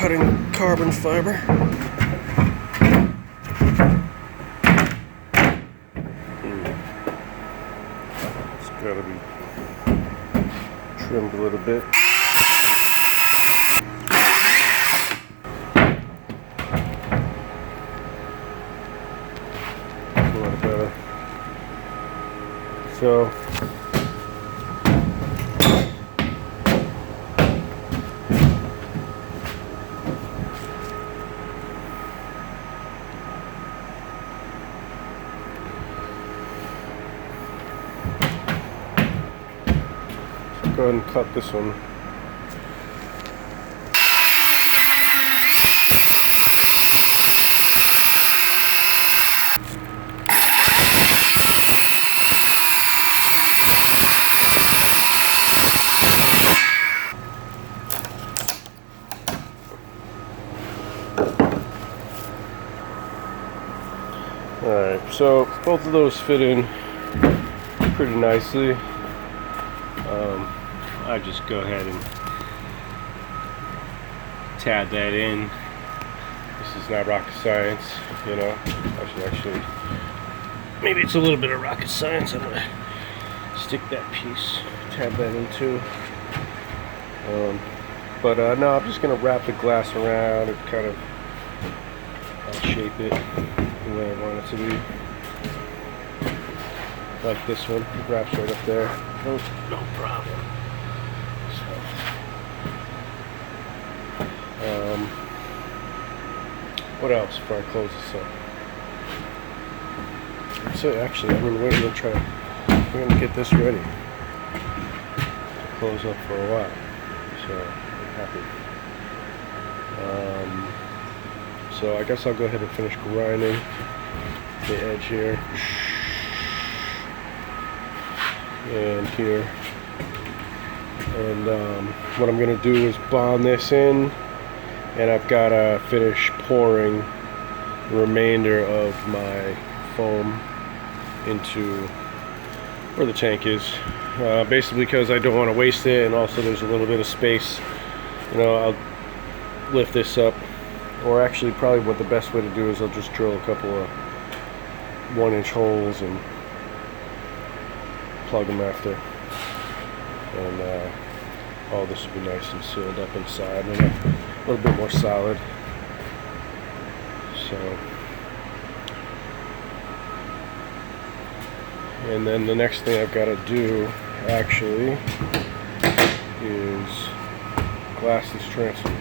cutting carbon fiber. It's gotta be trimmed a little bit. A lot better. So go ahead and cut this one. Alright, so both of those fit in pretty nicely. I just go ahead and tab that in. This is not rocket science, you know. I should actually, maybe it's a little bit of rocket science. I'm gonna stick that piece, tab that in too. But no, I'm just gonna wrap the glass around and kind of shape it the way I want it to be. Like this one, it wraps right up there. No problem. So, what else before I close this up? So actually, I'm gonna get this ready to close up for a while. So I'm happy. So I guess I'll go ahead and finish grinding the edge here. And here, and what I'm going to do is bond this in, and I've got to finish pouring the remainder of my foam into where the tank is, basically because I don't want to waste it, and also there's a little bit of space. You know, I'll lift this up, or actually probably what the best way to do is I'll just drill a couple of 1-inch holes and plug them after, and all this will be nice and sealed up inside and a little bit more solid. So, and then the next thing I've got to do actually is glass this transom.